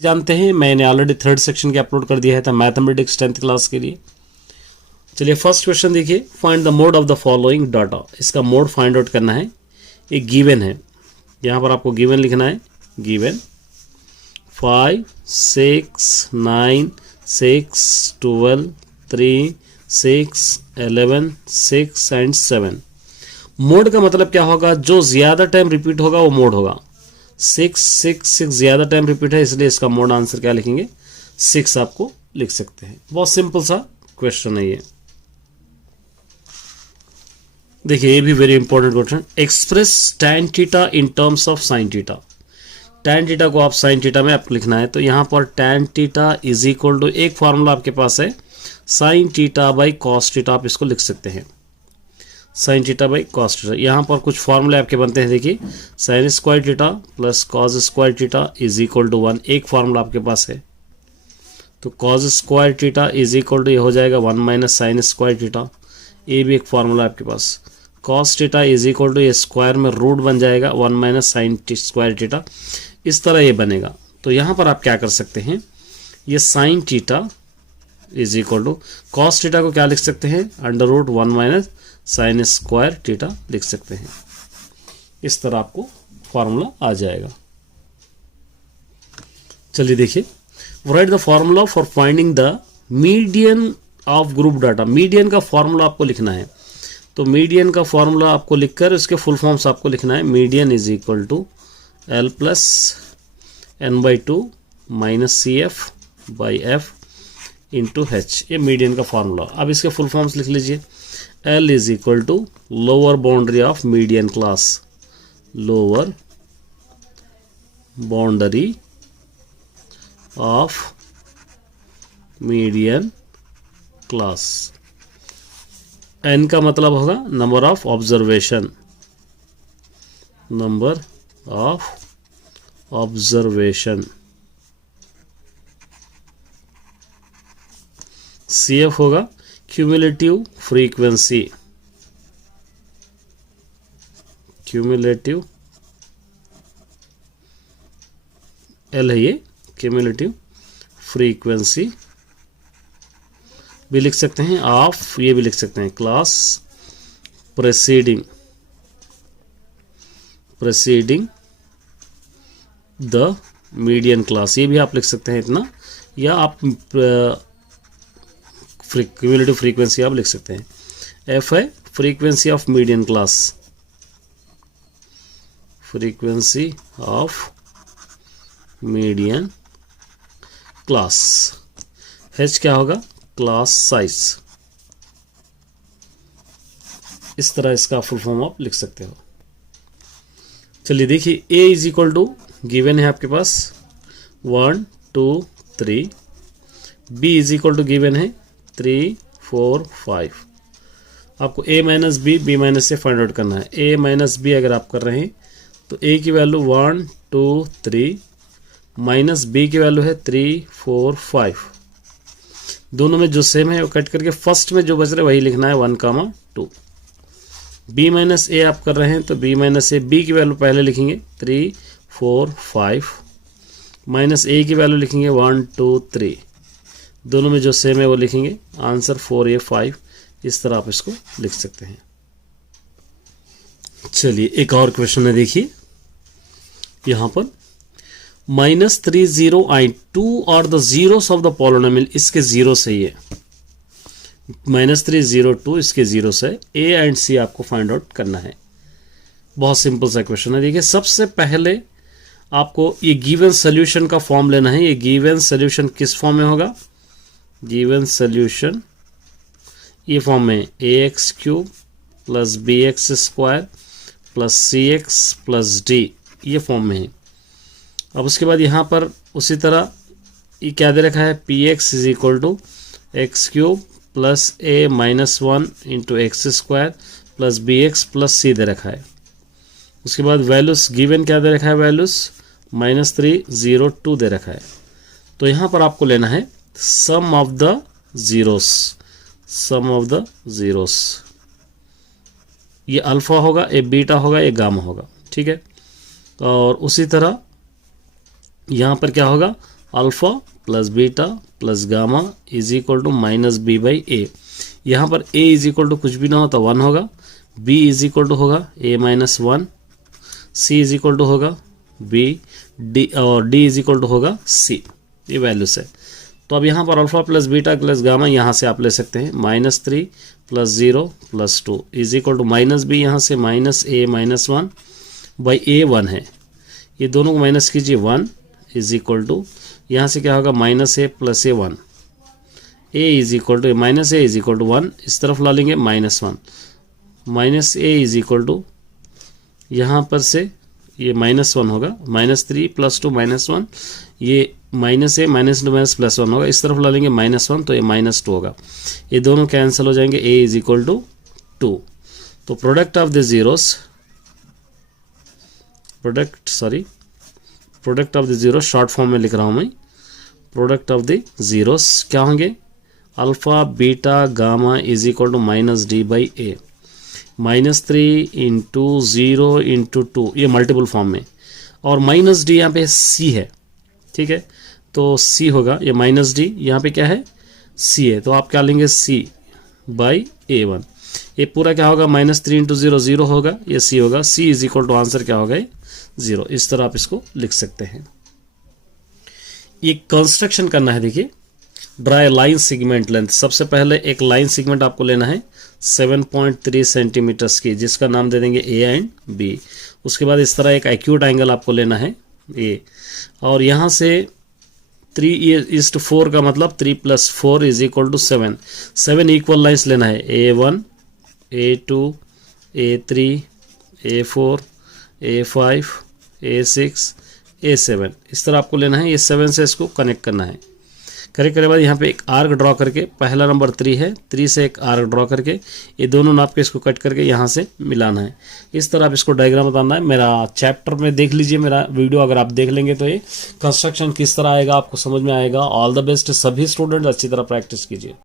जानते हैं, मैंने ऑलरेडी थर्ड सेक्शन के अपलोड कर दिया है था मैथमेटिक्स 10th क्लास के लिए। चलिए फर्स्ट क्वेश्चन देखिए, find the mode of the following data. इसका मोड फाइंड आउट करना है। एक गिवन है, यहाँ पर आपको गिवन लिखना है। Given 5 6 9 6 12 3 6 11 6 and 7। मोड का मतलब क्या होगा, जो ज़्यादा टाइम रिपीट होगा वो मोड होगा। 6 6 6 ज़्यादा टाइम रिपीट है, इसलिए इसका मोड आंसर क्या लिखेंगे, 6 आपको लिख सकते हैं। बहुत सिंपल सा क्वेश्चन है ये। देखिए ये भी very important question. Express tan theta in terms of sin theta. tan theta को आप sin थीटा में आपको लिखना है, तो यहाँ पर tan theta is equal to, एक फार्मूला आपके पास है sin theta by cos theta, आप इसको लिख सकते हैं sin theta by cos theta. यहाँ पर कुछ फार्मूले आपके बनते हैं, देखिए sin square theta plus cos square theta is equal to 1, एक फार्मूला आपके पास है। तो cos square theta is equal to ये हो जाएगा 1 माइनस साइन स्क्वायर थीटा, ये भी एक फार्मूला आपके पास। cos theta is equal to ये स्क्वायर में रूट बन जाएगा 1 माइनस साइन स्क्वायर थीटा, इस तरह ये बनेगा। तो यहाँ पर आप क्या कर सकते हैं, ये sine theta is equal to cos theta को क्या लिख सकते हैं, under root 1 minus sine square theta लिख सकते हैं। इस तरह आपको फार्मूला आ जाएगा। चलिए देखिए, right the formula for finding the median of group data. Median का फार्मूला आपको लिखना है, तो मीडियन का फार्मूला आपको लिखकर इसके फुल फॉर्म्स आपको लिखना है। Median is equal to L plus n/2 minus CF by F into H, ये मीडियन का फार्मूला। अब इसके फुल फॉर्म्स लिख लीजिए। L is equal to lower boundary of median class, lower boundary of median class. n का मतलब होगा number of observation, number of observation. CF होगा क्यूमुलेटिव फ्रीक्वेंसी, क्यूमुलेटिव L है ये, क्यूमुलेटिव फ्रीक्वेंसी भी लिख सकते हैं ऑफ, ये भी लिख सकते हैं क्लास प्रेसीडिंग द मीडियन क्लास, ये भी आप लिख सकते हैं इतना, या आप क्यूमुलेटिव फ्रीक्वेंसी आप लिख सकते हैं। F है frequency of median class, frequency of median class. H क्या होगा, क्लास साइज। इस तरह इसका फुल फॉर्म आप लिख सकते हो। चलिए देखिए, A is equal to given है आपके पास 1 2 3, B is equal to given है 3 4 5। आपको A minus B, B minus से फाइंड आउट करना है। A माइनस B अगर आप कर रहे हैं तो A की वैल्यू 1 2 3 माइनस B की वैल्यू है 3 4 5। दोनों में जो सेम है वो कट करके फर्स्ट में जो बच रहा है वही लिखना है 1 2। B माइनस A आप कर रहे हैं तो B माइनस A, B की वैल्यू पहले लिखेंगे 3 4 5 माइनस A की वैल्यू लिखेंगे 1 2 3। दोनों में जो सेम है वो लिखेंगे, आंसर 4A 5। इस तरह आप इसको लिख सकते हैं। चलिए एक और क्वेश्चन है, देखिए यहाँ पर -3 and 2 are the zeros of the polynomial. इसके जीरो से ही है, -3 0 2 इसके जीरो से A एंड C आपको फाइंड आउट करना है। बहुत सिंपल सा क्वेश्चन है। देखिए सबसे पहले आपको ये गिवन सोल्यूशन का फॉर्म लेना है। ये गिवन सोल्यूशन किस फॉर्म में होगा, गिवन सोल्यूशन ये फॉर्म में ax³ plus bx² plus cx plus d, ये फॉर्म में है। अब उसके बाद यहाँ पर उसी तरह ये क्या दे रखा है, px is equal to x³ plus a minus 1 into x² plus bx plus c दे रखा है। उसके बाद वैल्यूज गिवन क्या दे रखा है, वैल्यूज -3 0 2 दे रखा है। तो यहाँ पर आपको लेना है sum of the zeros, sum of the zeros. ये अल्फा होगा, ये बीटा होगा, ये गामा होगा, ठीक है। और उसी तरह यहाँ पर क्या होगा, alpha plus beta plus gamma is equal to minus B by A. यहाँ पर a इज इक्वल टू कुछ भी ना हो तो 1 होगा, b इज इक्वल टू होगा a minus 1, c is equal to होगा b, d और d इज इक्वल टू होगा c। ये वैल्यूज है। तो अब यहाँ पर alpha plus beta plus gamma यहाँ से आप ले सकते हैं -3 plus 0 plus 2 is equal to minus B, यहाँ से minus a minus 1 by a 1 है, ये दोनों को माइनस कीजिए 1 इज इक्वल टू यहाँ से क्या होगा minus a plus a 1, a is equal to minus a is equal to 1, इस तरफ ला लेंगे -1 minus a is equal to यहाँ पर से ये -1 होगा, -3 प्लस 2 -1, ये minus a minus 2 minus plus 1 होगा, इस तरफ ला लेंगे -1 तो ये -2 होगा, ये दोनों कैंसिल हो जाएंगे, a इज इक्वल टू 2। तो product of the zeros, product of the zero short form में लिख रहा हूँ मैं, प्रोडक्ट ऑफ द जीरोस क्या होंगे, alpha beta gamma is equal to minus D by A, -3 into 0 into 2, ये मल्टीपल फॉर्म में, और माइनस डी यहाँ पे c है, ठीक है, तो c होगा, ये माइनस डी यहाँ पे क्या है c है, तो आप क्या लेंगे c बाई a1, ये पूरा क्या होगा -3 इंटू 0 0 होगा, ये c होगा, c is equal to answer क्या होगा 0। इस तरह आप इसको लिख सकते हैं। ये कंस्ट्रक्शन करना है, देखिए ड्राई लाइन सेगमेंट लेंथ, सबसे पहले एक लाइन सेगमेंट आपको लेना है 7.3 सेंटीमीटर्स की, जिसका नाम दे देंगे a एंड b। उसके बाद इस तरह एक एक्यूट एंगल आपको लेना है a, और यहाँ से 3:4 का मतलब 3 + 4 is equal to 7, 7 equal lines लेना है, a1 a2 a3 a4 a5 a6 a7, इस तरह आपको लेना है, ये 7 से इसको कनेक्ट करना है। कनेक्ट करने के बाद यहाँ पे एक आर्क ड्रॉ करके, पहला नंबर 3 है, 3 से एक आर्क ड्रॉ करके ये दोनों नाप के इसको कट करके यहाँ से मिलाना है। इस तरह आप इसको डायग्राम बताना है। मेरा चैप्टर में देख लीजिए, मेरा वीडियो अगर आप देख लेंगे तो ये कंस्ट्रक्शन किस तरह आएगा आपको समझ में आएगा। ऑल द बेस्ट सभी स्टूडेंट, अच्छी तरह प्रैक्टिस कीजिए।